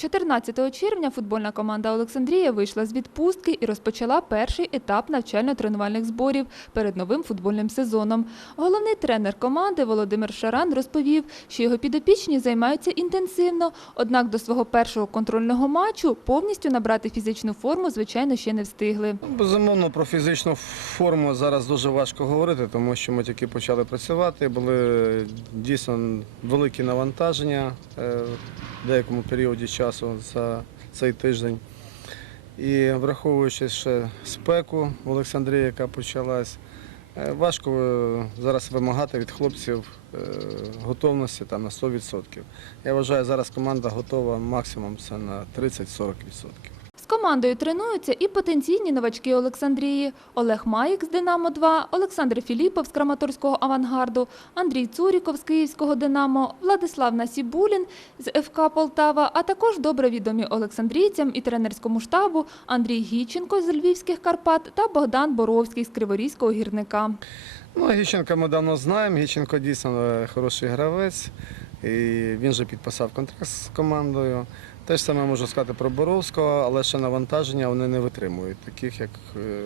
14 червня футбольна команда Олександрія вийшла з відпустки і розпочала перший етап навчально-тренувальних зборів перед новим футбольним сезоном. Головний тренер команди Володимир Шаран розповів, що його підопічні займаються інтенсивно, однак до свого першого контрольного матчу повністю набрати фізичну форму, звичайно, ще не встигли. Безумовно, про фізичну форму зараз дуже важко говорити, тому що ми тільки почали працювати. Були дійсно великі навантаження е, в деякому періоді часу за цей тиждень. І враховуючи ще спеку в Олександрії, яка почалась, е, важко е, зараз вимагати від хлопців е, готовності там, на 100%. Я вважаю, зараз команда готова максимум це на 30-40%. Командою тренуються і потенційні новачки Олександрії. Олег Маїк з «Динамо-2», Олександр Філіпов з Краматорського «Авангарду», Андрій Цуріков з Київського «Динамо», Владислав Насібулін з ФК Полтава, а також добре відомі олександрійцям і тренерському штабу Андрій Гіченко з Львівських Карпат та Богдан Боровський з Криворізького гірника. Ну, Гіченка ми давно знаємо. Гіченко дійсно е, хороший гравець. І він же підписав контракт з командою. Те ж саме можу сказати про Боровського, але ще навантаження вони не витримують, таких, як е,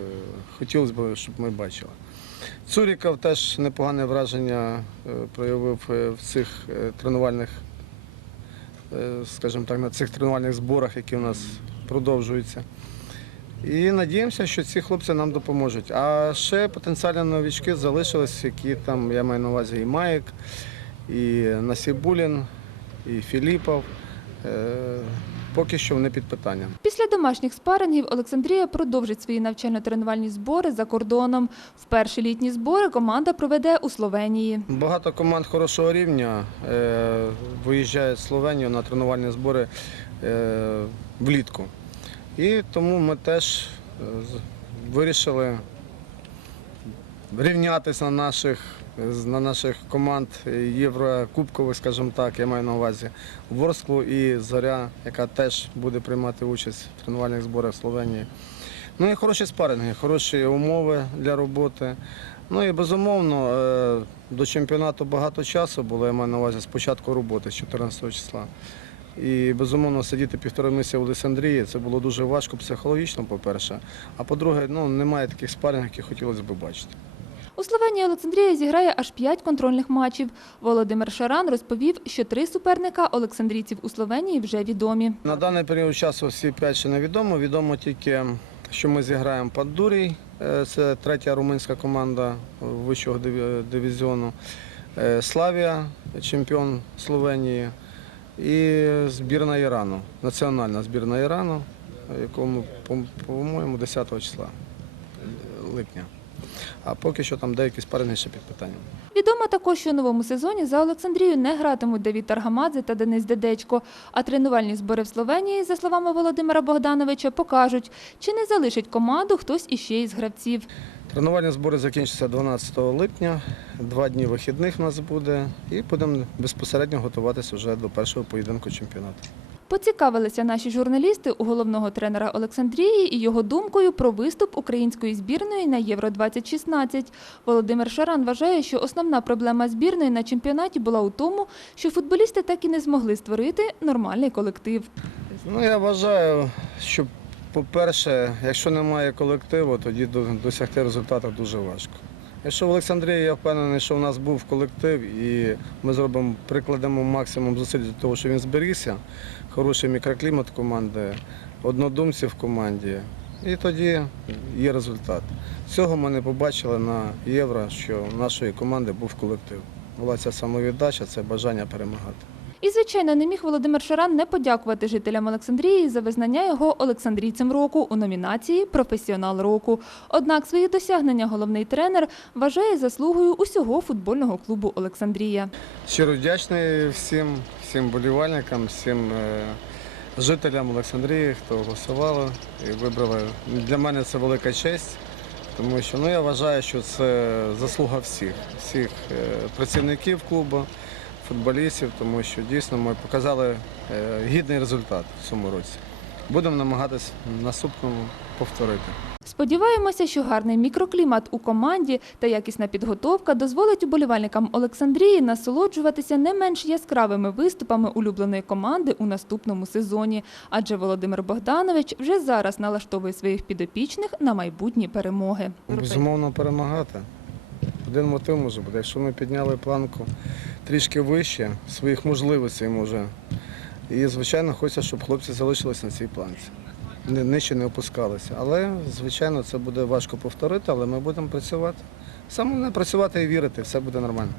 хотілося б, щоб ми бачили. Цуріков теж непогане враження е, проявив е, в цих тренувальних, скажімо так, на цих тренувальних зборах, які у нас продовжуються. І надіємося, що ці хлопці нам допоможуть. А ще потенціальні новички залишились, які там, я маю на увазі і Маєк, і Насібулін, і Філіпов. Е, Поки що вони під питанням. Після домашніх спарингів Олександрія продовжить свої навчально-тренувальні збори за кордоном. Вперше літні збори команда проведе у Словенії. Багато команд хорошого рівня е, виїжджають в Словенію на тренувальні збори е, влітку. І тому ми теж вирішили рівнятися на наших, на наших команд Єврокубкових, скажімо так, я маю на увазі Ворсклу і Зоря, яка теж буде приймати участь в тренувальних зборах в Словенії. Ну і хороші спаринги, хороші умови для роботи. Ну і безумовно, е, до чемпіонату багато часу було, я маю на увазі з початку роботи, з 14 числа. І безумовно сидіти півтора місяця в Олександрії це було дуже важко психологічно, по-перше. А по-друге, ну немає таких спарингів, які хотілося б бачити. У Словенії Олександрія зіграє аж п'ять контрольних матчів. Володимир Шаран розповів, що три суперника олександрійців у Словенії вже відомі. На даний період часу всі п'ять ще невідомо. Відомо тільки, що ми зіграємо під Дурій. Е, Це третя румунська команда вищого дивізіону. Е, Славія, чемпіон Словенії. І збірна Ірану, національна збірна Ірану, якому, по- по-моєму, 10 числа липня. А поки що там деякі спаринги ще під питанням. Відомо також, що у новому сезоні за Олександрію не гратимуть Давід Таргамадзе та Денис Дедечко. А тренувальні збори в Словенії, за словами Володимира Богдановича, покажуть, чи не залишить команду хтось іще із гравців. Тренувальні збори закінчаться 12 липня, два дні вихідних у нас буде, і будемо безпосередньо готуватися вже до першого поєдинку чемпіонату. Поцікавилися наші журналісти у головного тренера Олександрії і його думкою про виступ української збірної на Євро 2016. Володимир Шаран вважає, що основна проблема збірної на чемпіонаті була у тому, що футболісти так і не змогли створити нормальний колектив. Ну, я вважаю, що, по-перше, якщо немає колективу, тоді досягти результату дуже важко. Якщо в Олександрії я впевнений, що в нас був колектив і ми зробимо, прикладемо максимум зусиль для того, що він зберігся, хороший мікроклімат команди, однодумці в команді, і тоді є результат. Цього ми не побачили на євро, що в нашої команди був колектив. Була ця самовіддача, це бажання перемагати. І, звичайно, не міг Володимир Шаран не подякувати жителям Олександрії за визнання його Олександрійцем року у номінації Професіонал року. Однак свої досягнення головний тренер вважає заслугою усього футбольного клубу Олександрія. Щиро вдячний всім, всім болівальникам, всім е, жителям Олександрії, хто голосували і вибрали. Для мене це велика честь, тому що ну, я вважаю, що це заслуга всіх, всіх е, працівників клубу, футболістів, тому що дійсно ми показали е, гідний результат в цьому році. Будемо намагатися наступному повторити. Сподіваємося, що гарний мікроклімат у команді та якісна підготовка дозволить уболівальникам Олександрії насолоджуватися не менш яскравими виступами улюбленої команди у наступному сезоні. Адже Володимир Богданович вже зараз налаштовує своїх підопічних на майбутні перемоги. Безумовно, перемагати. Один мотив може бути. Якщо ми підняли планку трішки вище, своїх можливостей може. І, звичайно, хочеться, щоб хлопці залишились на цій планці. Нижче не опускалися. Але, звичайно, це буде важко повторити, але ми будемо працювати. Саме не працювати і вірити, все буде нормально.